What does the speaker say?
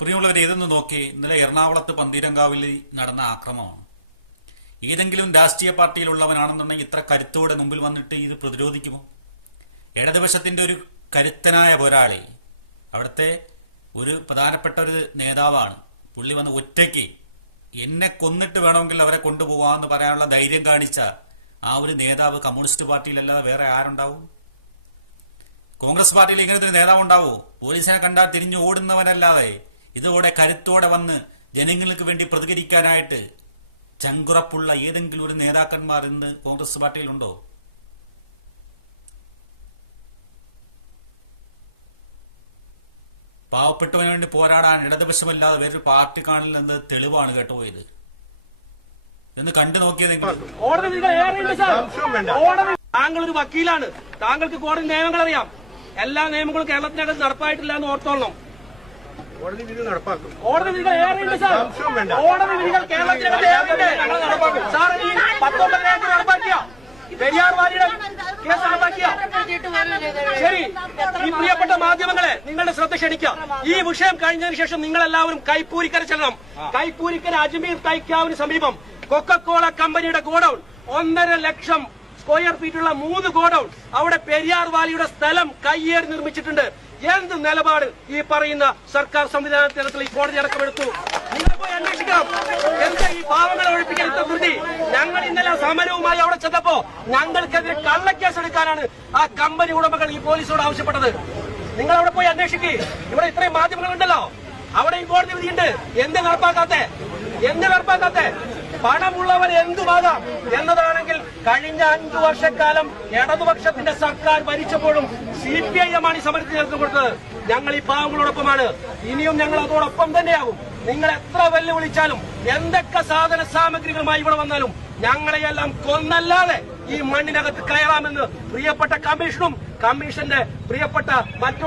പ്രിയമുള്ളവർ, ഇതൊന്ന് നോക്കി. ഇന്നലെ എറണാകുളത്ത് പന്തീരങ്കാവിൽ നടന്ന ആക്രമണമാണ്. ഏതെങ്കിലും രാഷ്ട്രീയ പാർട്ടിയിലുള്ളവനാണെന്നുണ്ടെങ്കിൽ ഇത്ര കരുത്തോടെ മുമ്പിൽ വന്നിട്ട് ഇത് പ്രതിരോധിക്കുമോ? ഇടതുപക്ഷത്തിന്റെ ഒരു കരുത്തനായ പോരാളി, അവിടുത്തെ ഒരു പ്രധാനപ്പെട്ട ഒരു നേതാവാണ്. പുള്ളി വന്ന് ഒറ്റയ്ക്ക് എന്നെ കൊന്നിട്ട് വേണമെങ്കിൽ അവരെ കൊണ്ടുപോകാമെന്ന് പറയാനുള്ള ധൈര്യം കാണിച്ച ആ ഒരു നേതാവ് കമ്മ്യൂണിസ്റ്റ് പാർട്ടിയിലല്ലാതെ വേറെ ആരുണ്ടാവും? കോൺഗ്രസ് പാർട്ടിയിൽ ഇങ്ങനത്തെ ഒരു നേതാവ് ഉണ്ടാവോ? പോലീസിനെ കണ്ടാൽ തിരിഞ്ഞു ഓടുന്നവനല്ലാതെ ഇതോടെ കരുത്തോടെ വന്ന് ജനങ്ങൾക്ക് വേണ്ടി പ്രതികരിക്കാനായിട്ട് ചങ്കുറപ്പുള്ള ഏതെങ്കിലും ഒരു നേതാക്കന്മാർ ഇന്ന് കോൺഗ്രസ് പാർട്ടിയിലുണ്ടോ? പാവപ്പെട്ടവന് വേണ്ടി പോരാടാൻ ഇടതുപക്ഷമല്ലാതെ വേറൊരു പാർട്ടി കാണില്ലെന്ന് തെളിവാണ് കേട്ടോ ഇത്. എന്ന് കണ്ടു നോക്കിയത് താങ്കൾ ഒരു വക്കീലാണ്, താങ്കൾക്ക് കോടതി നിയമങ്ങൾ അറിയാം. എല്ലാ നിയമങ്ങളും കേരളത്തിനകത്ത് നടപ്പായിട്ടില്ല എന്ന് ഓർത്തോളണം. കോടതി വിധികൾ നടപ്പാക്കും. കോടതി വിധികൾ ഏറെയുണ്ട് സാർ. കോടതി വിധികൾ കേരളത്തിനകത്ത് നടപ്പാക്കും. സാർ ഈ 19 നടപ്പാക്കിയ പെരിയാർ വാലിയുടെ കേസ് നടപ്പാക്കിയ ശരി. ഈ പ്രിയപ്പെട്ട മാധ്യമങ്ങളെ നിങ്ങളുടെ ശ്രദ്ധ ക്ഷണിക്കാം. ഈ വിഷയം കഴിഞ്ഞതിന് ശേഷം നിങ്ങളെല്ലാവരും കൈപ്പൂരിക്കര ചെല്ലണം. കൈപ്പൂരിക്കര അജ്മീർ തൈക്കാവിന് സമീപം കൊക്കക്കോള കമ്പനിയുടെ ഗോഡൌൺ 1.5 ലക്ഷം സ്ക്വയർ ഫീറ്റുള്ള 3 ഗോഡൌൺ, അവിടെ പെരിയാർ വാലിയുടെ സ്ഥലം കയ്യേറി നിർമ്മിച്ചിട്ടുണ്ട്. എന്ത് നിലപാട് ഈ പറയുന്ന സർക്കാർ സംവിധാനത്തിൽ ഈ കോടതി അടക്കമെടുത്തു? നിങ്ങൾ പോയി അന്വേഷിക്കണം. എന്താ ഈ പാവങ്ങളെ ഒഴിപ്പിക്കാൻ ധൃതി? ഞങ്ങൾ ഇന്നലെ സമരവുമായി അവിടെ ചെന്നപ്പോ ഞങ്ങൾക്കെതിരെ കള്ളക്കേസ് എടുക്കാനാണ് ആ കമ്പനി ഉടമകൾ ഈ പോലീസോട് ആവശ്യപ്പെട്ടത്. നിങ്ങൾ അവിടെ പോയി അന്വേഷിക്കുക. ഇവിടെ ഇത്രയും മാധ്യമങ്ങളുണ്ടല്ലോ, അവിടെ ഈ കോടതി വിധിയുണ്ട്. എന്ത് നടപ്പാക്കാത്തെ? പണമുള്ളവൻ എന്തുമാകാം എന്നതാണെങ്കിൽ കഴിഞ്ഞ 5 വർഷക്കാലം ഇടതുപക്ഷത്തിന്റെ സർക്കാർ ഭരിച്ചപ്പോഴും CPIM ആണ് ഈ സമരത്തിൽ നേതൃത്വം കൊടുത്തത്. ഞങ്ങൾ ഈ പാവങ്ങളോടൊപ്പമാണ്. ഇനിയും ഞങ്ങൾ അതോടൊപ്പം തന്നെയാകും. നിങ്ങൾ എത്ര വെല്ലുവിളിച്ചാലും എന്തൊക്കെ സാധന സാമഗ്രികളുമായി ഇവിടെ വന്നാലും ഞങ്ങളെയെല്ലാം കൊന്നല്ലാതെ ഈ മണ്ണിനകത്ത് കയറാമെന്ന് പ്രിയപ്പെട്ട കമ്മീഷനും കമ്മീഷന്റെ പ്രിയപ്പെട്ട മറ്റുള്ള